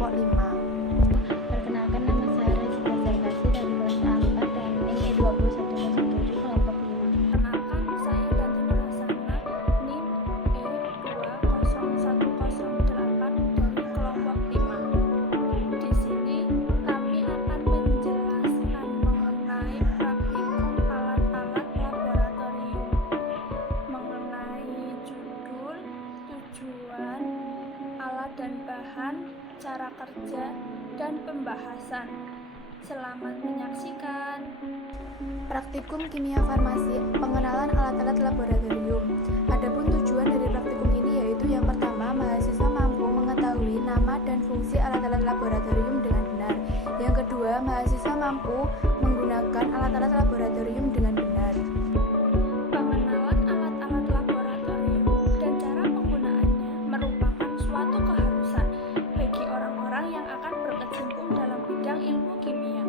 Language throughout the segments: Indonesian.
kelompok 5. Perkenalkan, nama saya Rezida Zarkasi dari kelas A4 dan NIM E2107 kelompok 5. Perkenalkan, saya Danti Nurhasana, NIM E20108 dari kelompok 5. Di sini kami akan menjelaskan mengenai praktikum alat-alat laboratorium, mengenai judul, tujuan, alat dan bahan, cara kerja, dan pembahasan. Selamat menyaksikan. Praktikum Kimia Farmasi, pengenalan alat-alat laboratorium. Adapun tujuan dari praktikum ini yaitu yang pertama, mahasiswa mampu mengetahui nama dan fungsi alat-alat laboratorium dengan benar. Yang kedua, mahasiswa mampu menggunakan alat-alat laboratorium dengan benar. Pengenalan alat-alat laboratorium dan cara penggunaannya merupakan suatu keharusan bagi orang-orang yang akan berkecimpung dalam bidang ilmu kimia.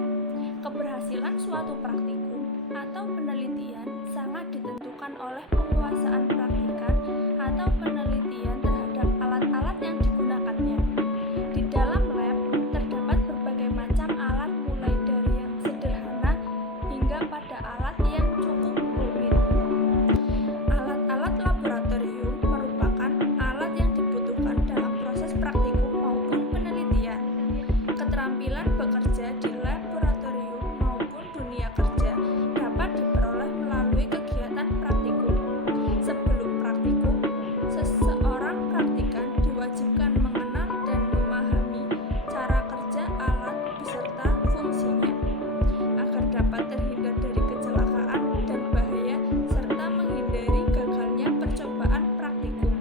Keberhasilan suatu praktikum atau penelitian sangat ditentukan oleh penguasaan praktikan atau penelitian terhadap alat-alat yang digunakannya. Di dalam lab terdapat berbagai macam alat, mulai dari yang sederhana hingga pada alat yang cukup rumit. Alat-alat laboratorium merupakan alat yang dibutuhkan dalam proses praktikum maupun penelitian. Keterampilan bekerja di laboratorium maupun dunia kerja dapat diperoleh melalui kegiatan praktikum. Sebelum praktikum, seseorang praktikan diwajibkan mengenal dan memahami cara kerja alat beserta fungsinya, agar dapat terhindar dari kecelakaan dan bahaya serta menghindari gagalnya percobaan praktikum.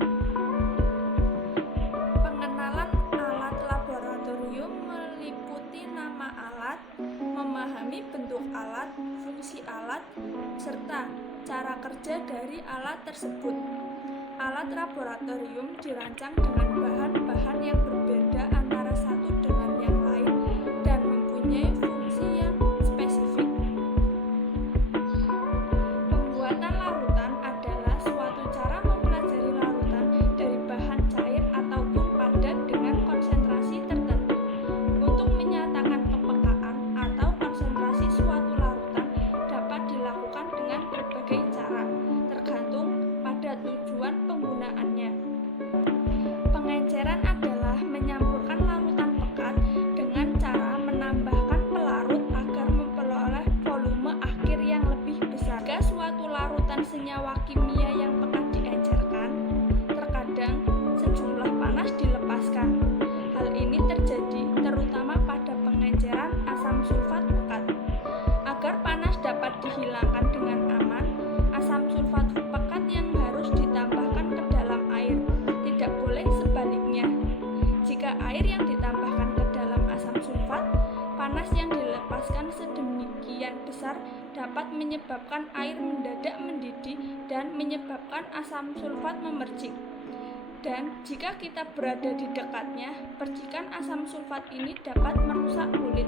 Pengenalan alat laboratorium meliputi nama alat, memahami bentuk alat, fungsi alat, serta cara kerja dari alat tersebut. Alat laboratorium dirancang dengan bahan-bahan yang berbeda antara satu dengan yang lain dan mempunyai fungsi yang spesifik. Pembuatan larutan adalah suatu cara mempelajari larutan dari bahan cair ataupun padat dengan konsentrasi tertentu. Untuk menyatakan kepekaan atau konsentrasi suatu larutan dapat dilakukan dengan berbagai cara, tergantung pada tujuan penggunaannya. Pengenceran adalah menyampurkan larutan pekat dengan cara menambahkan pelarut agar memperoleh volume akhir yang lebih besar. Jika suatu larutan senyawa kimia yang pekat diencerkan, terkadang sejumlah panas dilepaskan. Hal ini terjadi terutama pada pengenceran asam sulfat pekat. Agar panas dapat dihilangkan dengan aman, asam sulfat pekat yang harus ditambahkan ke dalam air, tidak boleh sebaliknya. Jika air yang ditambahkan ke dalam asam sulfat, panas yang dilepaskan sedemikian besar dapat menyebabkan air mendadak mendidih dan menyebabkan asam sulfat memercik. Dan jika kita berada di dekatnya, percikan asam sulfat ini dapat merusak kulit.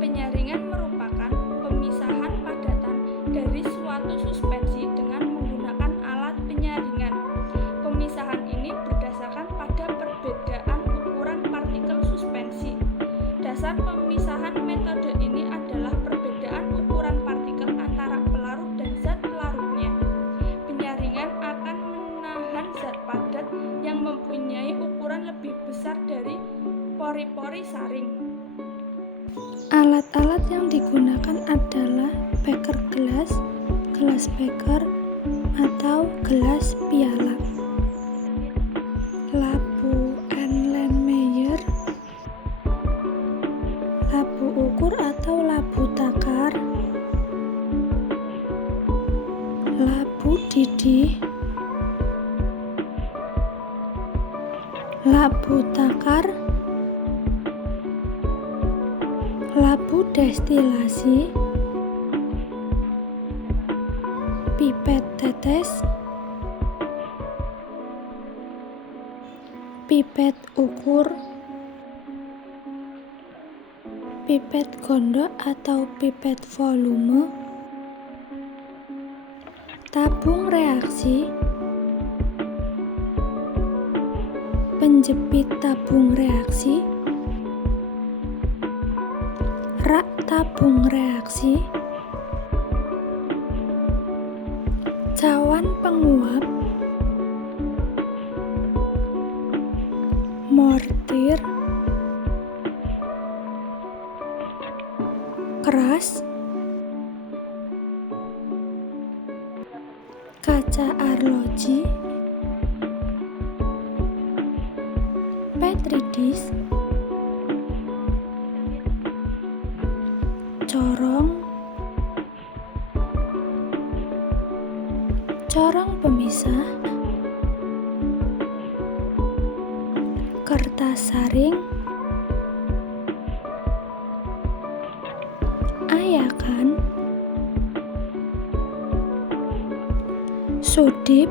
Penyaringan merupakan pemisahan padatan dari suatu suspensi dengan menggunakan alat penyaringan. Pemisahan ini berdasarkan pada perbedaan ukuran partikel suspensi. Dasar pemisahan metode ini adalah perbedaan ukuran partikel antara pelarut dan zat pelarutnya. Penyaringan akan menahan zat padat yang mempunyai ukuran lebih besar dari pori-pori saring. Alat-alat yang digunakan adalah beker gelas, gelas beker, atau gelas piala. Labu Erlenmeyer, labu ukur atau labu takar, labu didih, labu takar, labu destilasi, pipet tetes, pipet ukur, pipet gondok atau pipet volume, tabung reaksi, penjepit tabung reaksi, tabung reaksi, cawan penguap, mortir, keras, kaca arloji, petri dish, corong, corong pemisah, kertas saring, ayakan, sudip,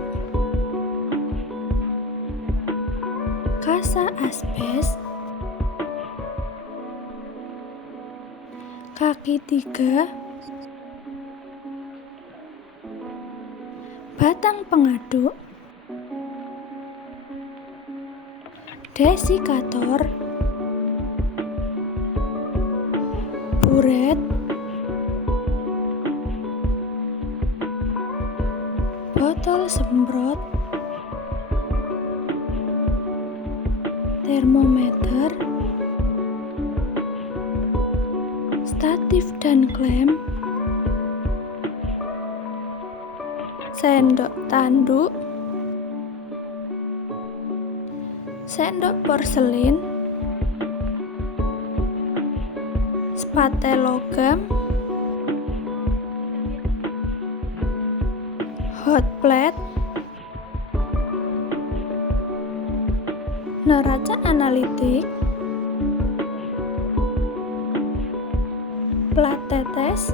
kasa asbes, kaki 3, batang pengaduk, desikator, buret, botol semprot, termometer, statif dan klem, sendok tanduk, sendok porselin, spatel logam, hot plate, neraca analitik, plat tetes,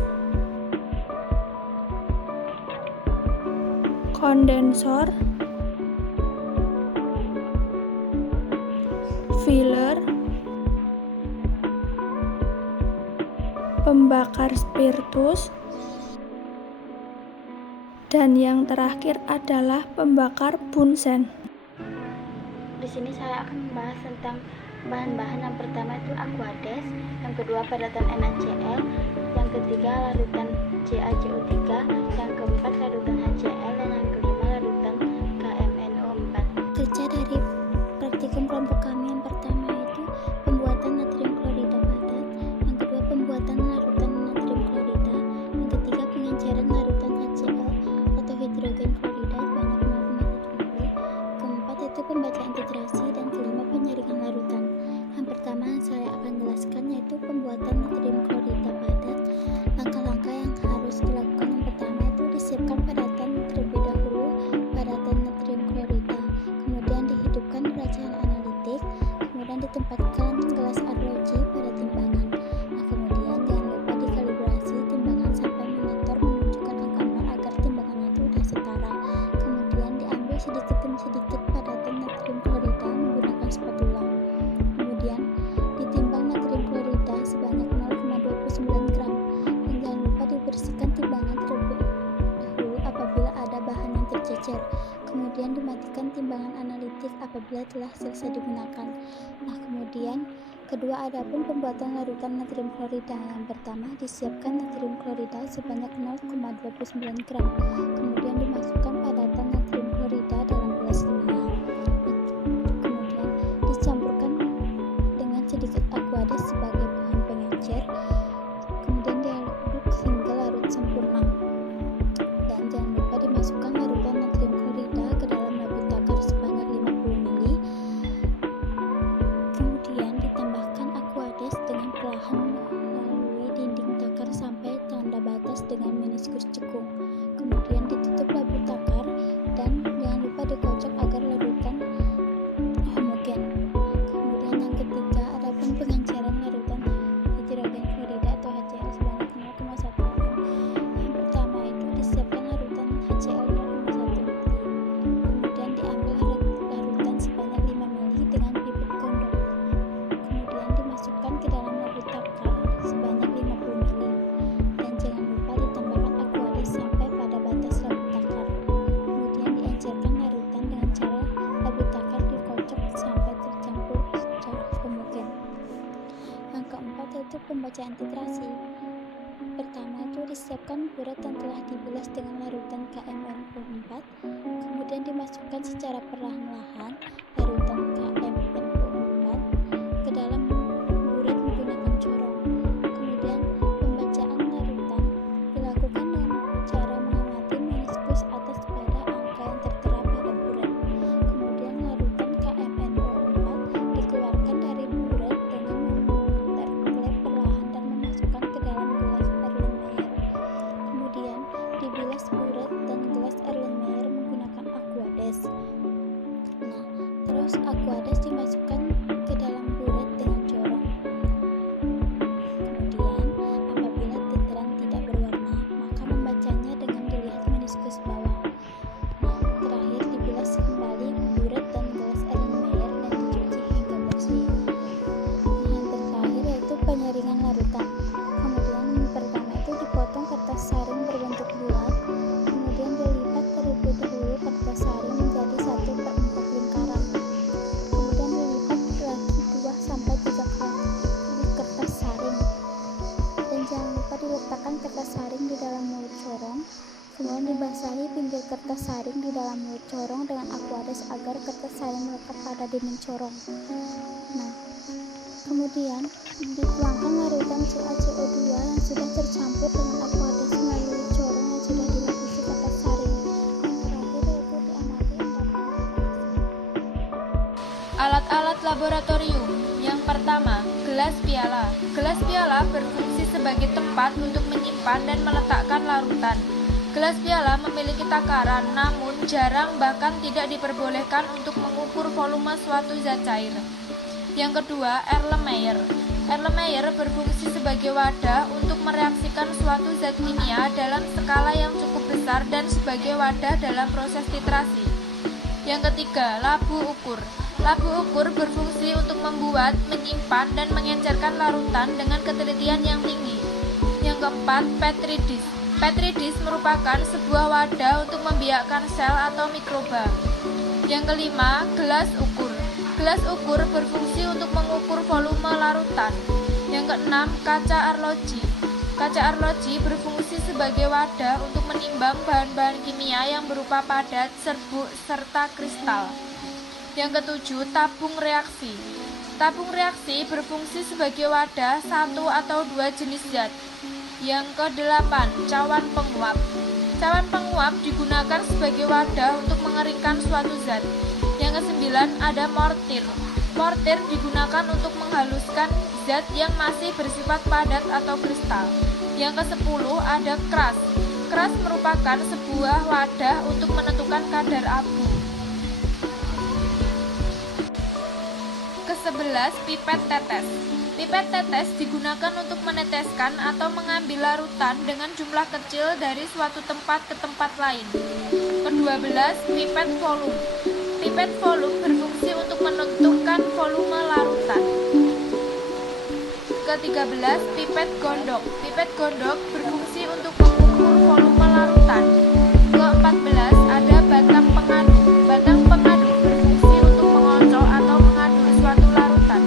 kondensor, filler, pembakar spiritus, dan yang terakhir adalah pembakar bunsen. Di sini saya akan membahas tentang bahan-bahan. Yang pertama itu Aquades, yang kedua padatan NaCl, yang ketiga larutan CaCO3, yang keempat larutan HCl, dan yang kelima larutan KMNO4. Kerja dari praktikum kelompok kami yang pertama itu pembuatan natrium klorida padat, yang kedua pembuatan larutan natrium klorida, yang ketiga pengenceran larutan HCl atau hidrogen klorida sebanyak 0,1 ml, keempat itu pembacaan titrasi, dan kelima penyaringan larutan. Yang pertama yang saya akan jelaskan yaitu pembuatan natrium klorida padat. Langkah-langkah yang harus dilakukan yang pertama itu disiapkan padatan terlebih dahulu, padatan natrium klorida, kemudian dihidupkan peracaan analitik, kemudian ditempatkan gelas arloji pada timbangan. Nah, kemudian jangan lupa dikalibrasi timbangan sampai monitor menunjukkan angka 0 agar timbangannya itu sudah setara. Kemudian diambil sedikit demi sedikit padatan natrium klorida menggunakan spatula. Kemudian ditimbang natrium klorida sebanyak 0,29 gram, dan jangan lupa dibersihkan timbangan terlebih dahulu apabila ada bahan yang tercecer. Kemudian dimatikan timbangan analitik apabila telah selesai digunakan. Nah, kemudian kedua adapun pembuatan larutan natrium klorida. Yang pertama disiapkan natrium klorida sebanyak 0,29 gram, kemudian dimasukkan padatan natrium klorida dalam gelas kimia. Kemudian dicampurkan dengan sedikit Aquades sebagai bahan pengencer, kemudian diaduk hingga larut sempurna. Dan jangan lupa dimasukkan larutan natrium klorida ke dalam labu takar sebanyak 50 ml. Kemudian ditambahkan Aquades dengan perlahan melalui dinding takar sampai tanda batas dengan meniskus cekung. Kemudian ditutup labu takar dan jangan lupa dikocok agar larutan homogen. Kemudian yang ketiga adapun pengenceran larutan hidrogen klorida atau HCl sebanyak 0,1 gram. Yang pertama itu disiapkan larutan HCl 0,1 ml. Kemudian diambil larutan sebanyak 5 ml dengan pipet kondom. Kemudian dimasukkan ke dalam labu takar sebanyak 50 ml. Dan jangan lupa ditambahkan Aquades sampai pada batas labu takar. Kemudian diencerkan larutan dengan cara labu takar dikocok sampai tercampur secara homogen. Yang keempat yaitu pembacaan titrasi. Pertama itu disiapkan buret yang telah dibilas dengan larutan KMNO4, kemudian dimasukkan secara perlahan-lahan larutan KMNO4 ke dalam buret menggunakan corong. Kemudian pembacaan larutan dilakukan dengan cara mengamati minus plus atas pada angka yang tertera pada buret. Kemudian larutan KMNO4 dikeluarkan dari buret dengan memutar klep perlahan dan memasukkan ke dalam gelas Erlenmeyer. Kemudian dibilas buret dan gelas Erlenmeyer menggunakan aquades. Nah, terus aquades dimasukkan ke dalam buret dengan corong. Kemudian, apabila titeran tidak berwarna, maka membacanya dengan dilihat meniskus bawah. Nah, terakhir dibilas kembali buret dan gelas Erlenmeyer dan dicuci hingga bersih. Nah, yang terakhir yaitu penyaringan larutan. Kemudian pertama itu dipotong kertas saring berbentuk bulat, kemudian dilipat terlebih dahulu kertas saring menjadi 1/4 lingkaran. Kemudian dilipat lagi 2-3 kali kertas saring. Dan jangan lupa diletakkan kertas saring di dalam mulut corong. Kemudian dibasahi pinggir kertas saring di dalam mulut corong dengan aquades agar kertas saring melekat pada dinding corong. Nah, kemudian dituangkan larutan CaCO2 yang sudah tercampur dengan aquades melalui corong yang sudah dilapisi kertas saring. Yang terakhir yaitu diamati endapan reaksi. Alat-alat laboratorium. Yang pertama, gelas piala. Gelas piala berfungsi sebagai tempat untuk menyimpan dan meletakkan larutan. Gelas piala memiliki takaran, namun jarang bahkan tidak diperbolehkan untuk mengukur volume suatu zat cair. Yang kedua, Erlenmeyer. Erlenmeyer berfungsi sebagai wadah untuk mereaksikan suatu zat kimia dalam skala yang cukup besar dan sebagai wadah dalam proses titrasi. Yang ketiga, labu ukur. Labu ukur berfungsi untuk membuat, menyimpan, dan mengencerkan larutan dengan ketelitian yang tinggi. Yang keempat, Petri dish. Petri dish merupakan sebuah wadah untuk membiakkan sel atau mikroba. Yang kelima, gelas ukur. Gelas ukur berfungsi untuk mengukur volume larutan. Yang keenam, kaca arloji. Kaca arloji berfungsi sebagai wadah untuk menimbang bahan-bahan kimia yang berupa padat, serbuk, serta kristal. Yang ketujuh, tabung reaksi. Tabung reaksi berfungsi sebagai wadah satu atau dua jenis zat. Yang kedelapan, cawan penguap. Cawan penguap digunakan sebagai wadah untuk mengeringkan suatu zat. Yang kesembilan, ada mortir. Mortir digunakan untuk menghaluskan zat yang masih bersifat padat atau kristal. Yang kesepuluh, ada keras. Keras merupakan sebuah wadah untuk menentukan kadar abu. Ke-11, pipet tetes. Pipet tetes digunakan untuk meneteskan atau mengambil larutan dengan jumlah kecil dari suatu tempat ke tempat lain. Ke-12, pipet volume. Pipet volume berfungsi untuk menentukan volume larutan. Ke-13, pipet gondok. Pipet gondok berfungsi untuk mengukur volume larutan. Ke-14, ada batang pengadu. Batang pengadu berfungsi untuk mengocok atau mengaduk suatu larutan.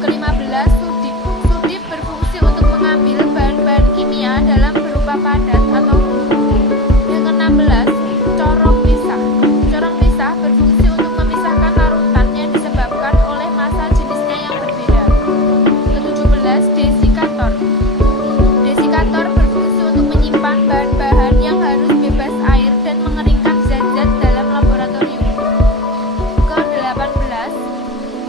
Ke-15, sudip. Sudip berfungsi untuk mengambil bahan-bahan kimia dalam berupa padat atau bulu. Yang ke-16, corong pisah. Corong pisah berfungsi untuk memisahkan larutan yang disebabkan oleh massa jenisnya yang berbeda. Ke-17, desikator. Desikator berfungsi untuk menyimpan bahan-bahan yang harus bebas air dan mengeringkan zat-zat dalam laboratorium. Ke-18,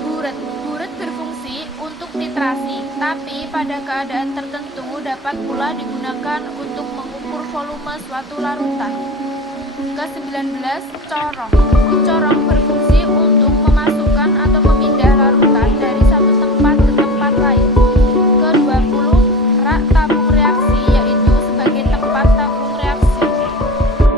buret. Buret berfungsi untuk titrasi, tapi pada keadaan tertentu dapat pula digunakan untuk mengukur volume suatu larutan. Ke-19, corong. Corong berfungsi untuk memasukkan atau memindah larutan dari satu tempat ke tempat lain. Ke-20, rak tabung reaksi, yaitu sebagai tempat tabung reaksi.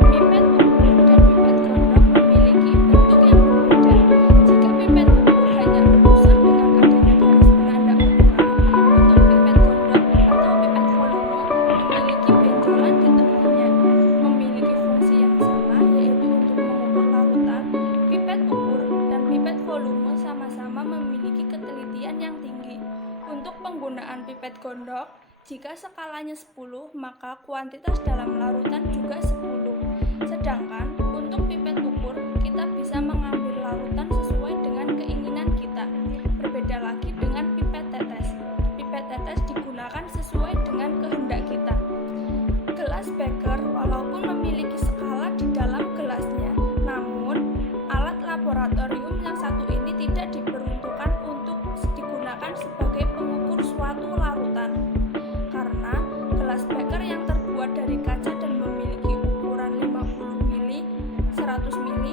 Pipet ukur dan pipet gondok memiliki bentuk yang berbeda. Jika pipet ukur hanya lulusan dengan adanya garis penanda ukuran, untuk pipet gondok atau pipet volume memiliki benjolan di tengahnya. Memiliki fungsi yang sama, yaitu untuk mengukur larutan. Pipet ukur dan pipet volume sama-sama memiliki ketelitian yang tinggi. Untuk penggunaan pipet gondok, Jika skalanya 10, maka kuantitas dalam larutan juga 10. Sedangkan untuk pipet ukur, kita bisa mengambil larutan sesuai dengan keinginan kita. Berbeda lagi dengan pipet tetes. Pipet tetes digunakan sesuai dengan kehendak kita. Gelas beker walaupun memiliki skala di dalam gelasnya, namun alat laboratorium yang satu ini tidak diperuntukkan untuk digunakan sebagai pengukur suatu larutan. Karena gelas beker yang terbuat dari kaca dan memiliki ukuran 50 ml, 100 ml,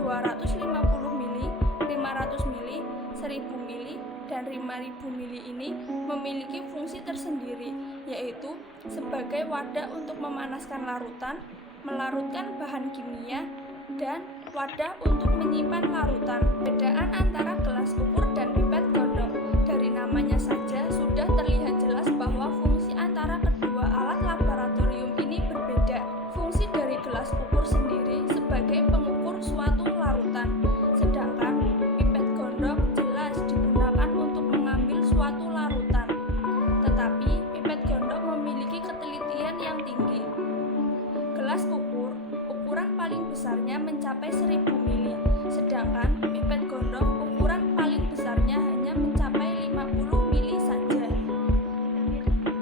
250 ml, 500 ml, 1000 ml, dan 5000 ml ini memiliki fungsi tersendiri, yaitu sebagai wadah untuk memanaskan larutan, melarutkan bahan kimia, dan wadah untuk menyimpan larutan. Perbedaan antara gelas ukur dan pipet gondok, dari namanya saja sudah terlihat jelas bahwa fungsi antara kedua alat laboratorium ini berbeda. Fungsi dari gelas ukur sendiri sebagai pengukur suatu larutan, sedangkan pipet gondok jelas digunakan untuk mengambil suatu larutan. Tetapi pipet gondok memiliki ketelitian yang tinggi. Gelas ukur, ukuran paling besarnya mencapai 1000 ml, sedangkan pipet gondok ukuran paling besarnya hanya mencapai 50 ml saja.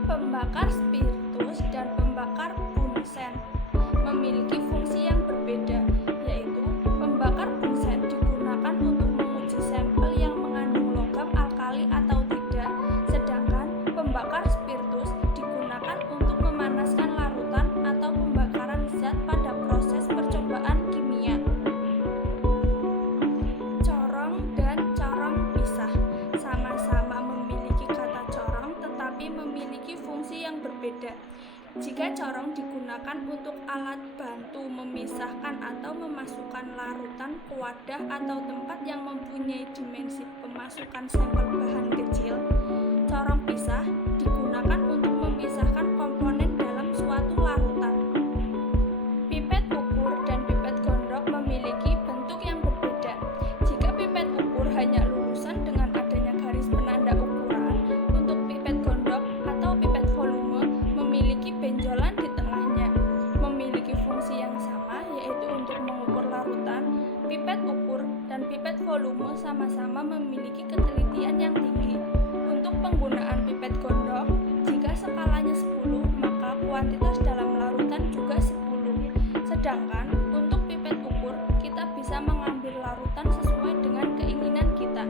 Pembakar spiritus dan pembakar bunsen memiliki fungsi yang berbeda, yaitu pembakar bunsen digunakan untuk menguji sampel yang mengandung logam alkali atau tidak, sedangkan pembakar spiritus digunakan untuk memanaskan larutan atau pembakaran zat pada proses percobaan kimia. Corong dan corong pisah sama-sama memiliki kata corong tetapi memiliki fungsi yang berbeda. Jika corong digunakan untuk alat bantu memisahkan atau memasukkan larutan ke wadah atau tempat yang mempunyai dimensi pemasukan sampel bahan kecil, corong pisah digunakan untuk memisahkan komponen dalam suatu larutan. Pipet ukur dan pipet gondok memiliki bentuk yang berbeda. Jika pipet ukur hanya lurusan dengan adanya garis penanda ukuran, untuk pipet gondok atau pipet volume memiliki benjolan di tengahnya. Memiliki fungsi yang sama, yaitu untuk mengukur larutan. Pipet ukur dan pipet volume sama-sama memiliki ketelitian yang tinggi. Untuk penggunaan pipet gondok, jika skalanya 10, maka kuantitas dalam larutan juga 10. Sedangkan untuk pipet ukur, kita bisa mengambil larutan sesuai dengan keinginan kita.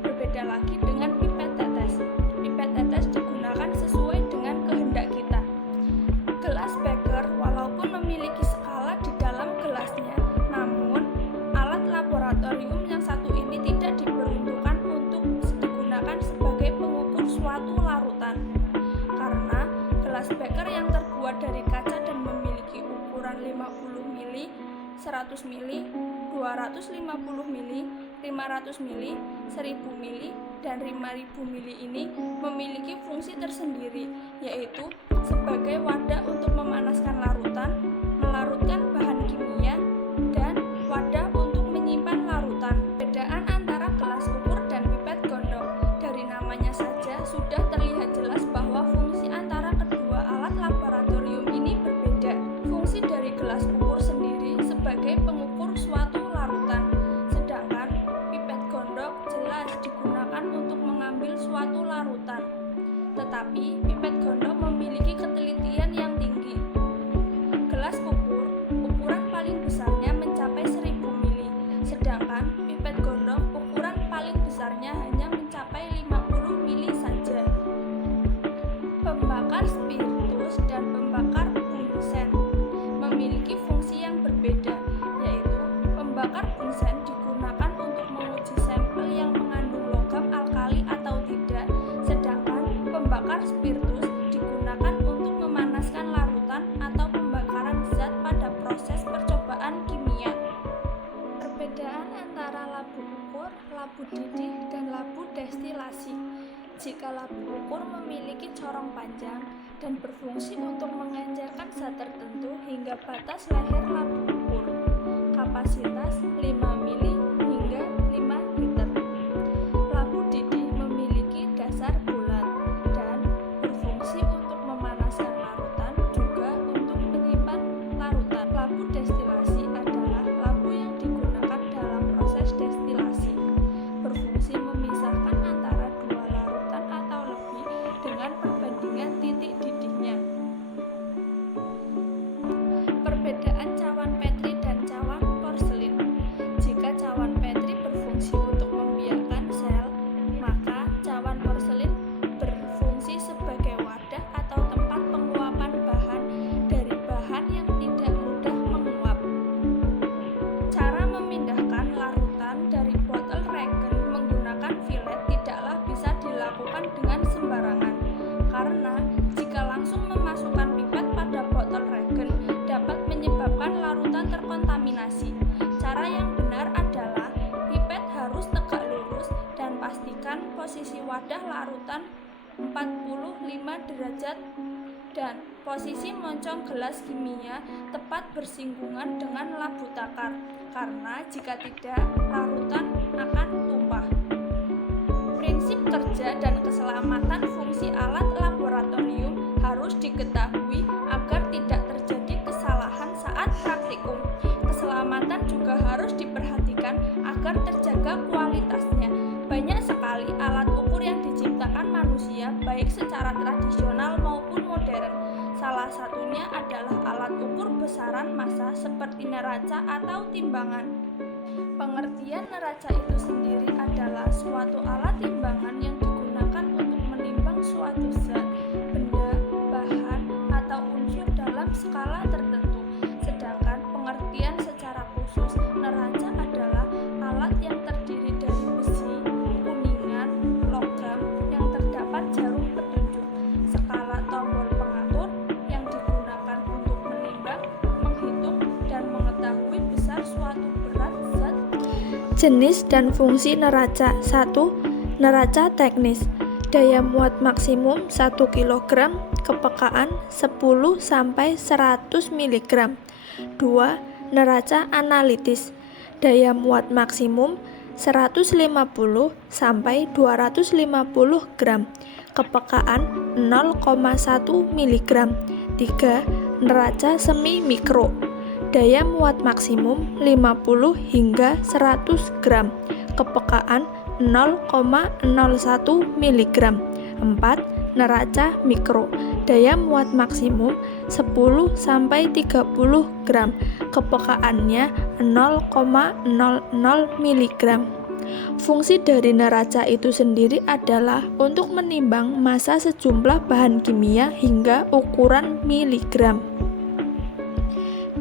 Berbeda lagi dengan pipet tetes. Pipet tetes digunakan sesuai dengan kehendak kita. Gelas beker walaupun memiliki skala di dalam gelasnya, namun alat laboratorium yang satu ini tidak diperuntukkan untuk digunakan sebagai pengukur suatu larutan. Karena gelas beker yang terbuat dari kaca dan memiliki ukuran 50 ml, 100 ml, 250 ml, 500 ml, 1000 ml, dan 5000 ml ini memiliki fungsi tersendiri, yaitu sebagai wadah untuk memanaskan larutan, melarutkan bahan kimia, dan wadah untuk menyimpan larutan. Perbedaan antara gelas ukur dan pipet gondok, dari namanya saja sudah terlihat jelas bahwa fungsi antara kedua alat laboratorium ini berbeda. Fungsi dari gelas ukur sendiri sebagai pengukur suatu larutan, sedangkan pipet gondok jelas digunakan untuk mengambil suatu larutan. Tetapi pipet gondok memiliki ketelitian yang tinggi. Gelas ukur, ukuran paling besarnya mencapai 1000 ml, sedangkan pipet gondok ukuran paling besarnya hanya mencapai 50 ml saja. Pembakar spiritus dan pembakar bunsen memiliki fungsi yang berbeda, yaitu pembakar bunsen digunakan untuk menguji sampel yang mengandung logam alkali atau tidak, sedangkan pembakar spiritus digunakan untuk memanaskan larutan atau pembakaran zat pada proses percobaan kimia. Perbedaan antara labu ukur, labu didih, dan labu destilasi. Jika labu ukur memiliki corong panjang dan berfungsi untuk mengencerkan zat tertentu hingga batas leher labu ukur, kapasitas 5 ml hingga 5 liter. Labu didih memiliki dasar bulat dan berfungsi untuk dengan perbandingan titik didihnya. Perbedaan cawan Petri dan cawan porselin. Jika cawan Petri berfungsi untuk membiarkan sel, maka cawan porselin berfungsi sebagai wadah atau tempat penguapan bahan dari bahan yang tidak mudah menguap. Cara memindahkan larutan dari botol regen menggunakan fillet tidaklah bisa dilakukan dengan sembarangan, karena jika langsung memasukkan pipet pada botol regen dapat menyebabkan larutan terkontaminasi. Cara yang benar adalah pipet harus tegak lurus dan pastikan posisi wadah larutan 45 derajat dan posisi moncong gelas kimia tepat bersinggungan dengan labu takar, karena jika tidak, larutan akan tumpah. Prinsip kerja dan keselamatan fungsi alat laboratorium harus diketahui agar tidak terjadi kesalahan saat praktikum. Keselamatan juga harus diperhatikan agar terjaga kualitasnya. Banyak sekali alat ukur yang diciptakan manusia, baik secara tradisional maupun modern. Salah satunya adalah alat ukur besaran massa seperti neraca atau timbangan. Pengertian neraca itu sendiri adalah suatu alat timbangan yang digunakan untuk menimbang suatu zat, benda, bahan, atau unsur dalam skala tertentu. Sedangkan pengertian secara khusus, neraca adalah alat yang terdiri dari besi, kuningan, logam yang terdapat jarum petunjuk, skala tombol pengatur yang digunakan untuk menimbang, menghitung, dan mengetahui besar suatu berat zat. Jenis dan fungsi neraca. 1. Neraca teknis. Daya muat maksimum 1 kg, kepekaan 10-100 mg. 2. Neraca analitis. Daya muat maksimum 150-250 gram, kepekaan 0,1 mg. 3. Neraca semi mikro. Daya muat maksimum 50 hingga 100 gram, kepekaan 0,01 mg. 4. Neraca mikro. Daya muat maksimum 10-30 gram, kepekaannya 0,00 mg. Fungsi dari neraca itu sendiri adalah untuk menimbang massa sejumlah bahan kimia hingga ukuran miligram.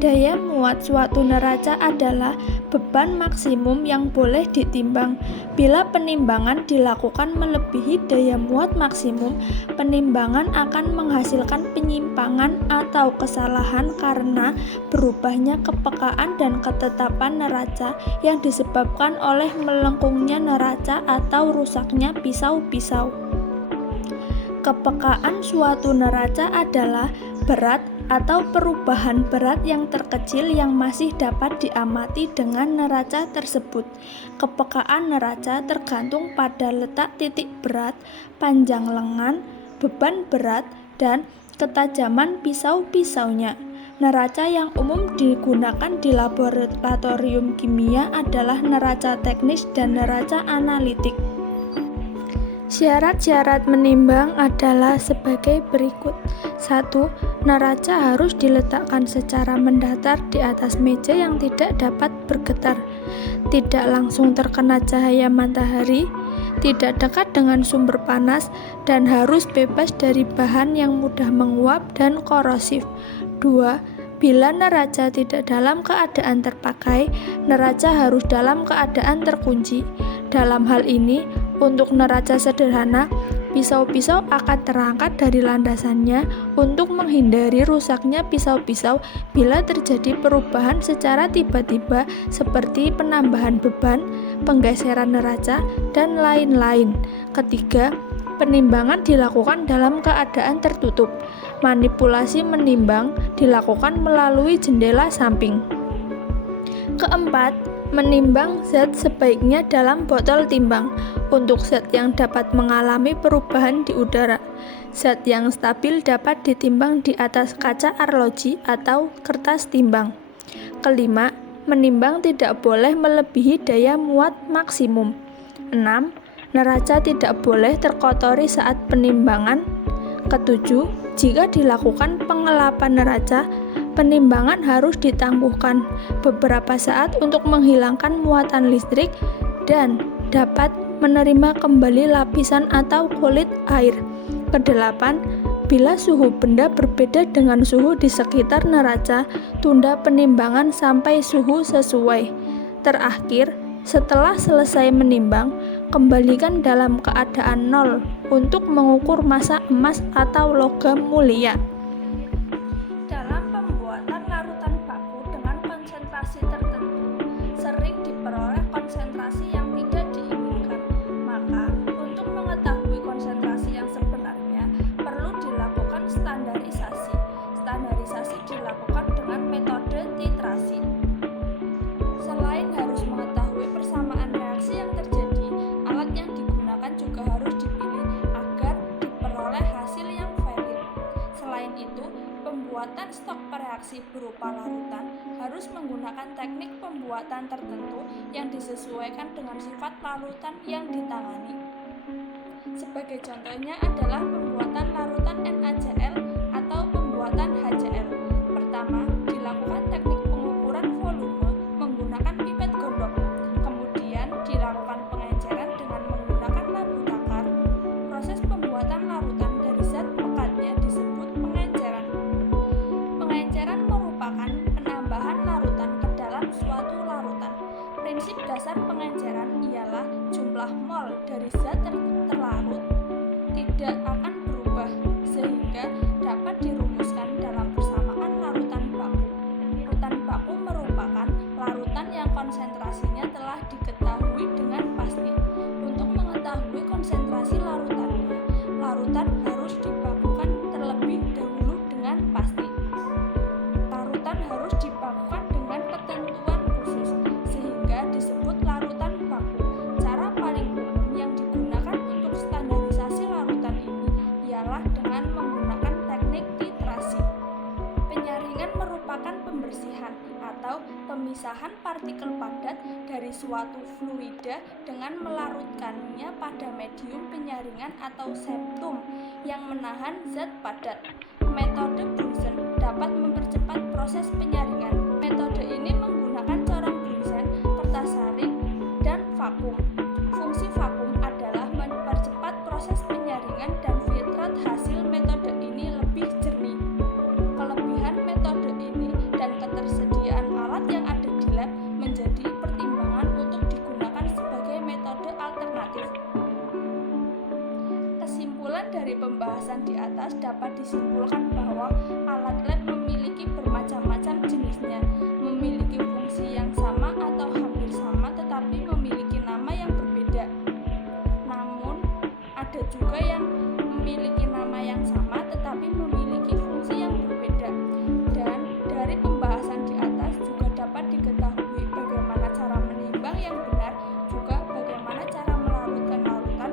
Daya muat suatu neraca adalah beban maksimum yang boleh ditimbang. Bila penimbangan dilakukan melebihi daya muat maksimum, penimbangan akan menghasilkan penyimpangan atau kesalahan karena berubahnya kepekaan dan ketetapan neraca yang disebabkan oleh melengkungnya neraca atau rusaknya pisau-pisau. Kepekaan suatu neraca adalah berat atau perubahan berat yang terkecil yang masih dapat diamati dengan neraca tersebut. Kepekaan neraca tergantung pada letak titik berat, panjang lengan, beban berat, dan ketajaman pisau-pisaunya. Neraca yang umum digunakan di laboratorium kimia adalah neraca teknis dan neraca analitik. Syarat-syarat menimbang adalah sebagai berikut. 1. Neraca harus diletakkan secara mendatar di atas meja yang tidak dapat bergetar, tidak langsung terkena cahaya matahari, tidak dekat dengan sumber panas, dan harus bebas dari bahan yang mudah menguap dan korosif. 2. Bila neraca tidak dalam keadaan terpakai, neraca harus dalam keadaan terkunci. Dalam hal ini, untuk neraca sederhana, pisau-pisau akan terangkat dari landasannya untuk menghindari rusaknya pisau-pisau bila terjadi perubahan secara tiba-tiba seperti penambahan beban, penggeseran neraca, dan lain-lain. Ketiga, penimbangan dilakukan dalam keadaan tertutup. Manipulasi menimbang dilakukan melalui jendela samping. Keempat, menimbang zat sebaiknya dalam botol timbang. Untuk zat yang dapat mengalami perubahan di udara, zat yang stabil dapat ditimbang di atas kaca arloji atau kertas timbang. Kelima, menimbang tidak boleh melebihi daya muat maksimum. 6. Neraca tidak boleh terkotori saat penimbangan Ketujuh, jika dilakukan pengelapan neraca, penimbangan harus ditangguhkan beberapa saat untuk menghilangkan muatan listrik dan dapat menerima kembali lapisan atau kulit air. Kedelapan, bila suhu benda berbeda dengan suhu di sekitar neraca, tunda penimbangan sampai suhu sesuai. Terakhir, setelah selesai menimbang, kembalikan dalam keadaan nol untuk mengukur massa emas atau logam mulia. Dalam pembuatan larutan baku dengan konsentrasi tertentu, sering diperoleh konsentrasi yang tidak diinginkan. Maka, untuk mengetahui konsentrasi yang sebenarnya, perlu dilakukan standarisasi. Standarisasi dilakukan dengan metode titrasi. Selain harus mengetahui persamaan reaksi yang terjadi, alat yang digunakan juga harus dipilih agar diperoleh hasil yang valid. Selain itu, pembuatan stok reaksi berupa larutan harus menggunakan teknik pembuatan tertentu yang disesuaikan dengan sifat larutan yang ditangani. Sebagai contohnya adalah pembuatan larutan NaCl atau pembuatan HCl. Pertama, dilakukan teknik pengukuran volume menggunakan pipet gondok. Kemudian dilakukan pengenceran dengan menggunakan lampu takar. Proses pembuatan larutan dari zat pekatnya disebut pengenceran. Pengenceran merupakan penambahan larutan ke dalam suatu larutan. Prinsip dasar pengenceran ialah jumlah mol dari zat terlarut tidak akan berubah sehingga dapat dirumuskan dalam persamaan larutan baku. Larutan baku merupakan larutan yang konsentrasinya telah diketahui dengan pasti. Untuk mengetahui konsentrasi larutannya, larutan harus dibakukan terlebih dahulu dengan pasti. Larutan harus dibakukan dengan ketentuan khusus sehingga disebut larutan baku. Cara paling umum yang digunakan untuk standarisasi larutan ini ialah dengan menggunakan teknik titrasi. Penyaringan merupakan pembersihan atau pemisahan partikel padat dari suatu fluida dengan melarutkannya pada medium penyaringan atau septum yang menahan zat padat. Metode Bunsen dapat mempercepat proses penyaringan. Metode ini menggunakan corong Bunsen, kertas saring, dan vakum. Fungsi vakum adalah mempercepat proses penyaringan dan filtrat hasil metode ini lebih jernih. Kelebihan metode ini dan ketersediaan alat yang ada di lab menjadi pertimbangan untuk digunakan sebagai metode alternatif. Kesimpulan dari pembahasan di atas dapat disimpulkan bahwa alat lab memiliki bermacam-macam jenisnya, memiliki fungsi yang sama atau hampir sama tetapi memiliki nama yang berbeda. Namun, ada juga yang memiliki nama yang sama tetapi memiliki fungsi yang berbeda. Dan dari pembahasan di atas juga dapat diketahui bagaimana cara menimbang yang benar, juga bagaimana cara melarutkan larutan,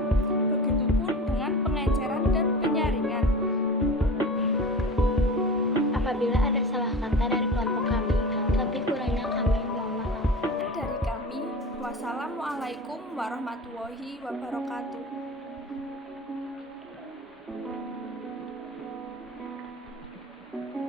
begitupun dengan pengenceran dan penyaringan. Apabila ada salah kata dari kelompok kami, lebih kurangnya kami mohon maaf. Dari kami, wassalamualaikum warahmatullahi wabarakatuh.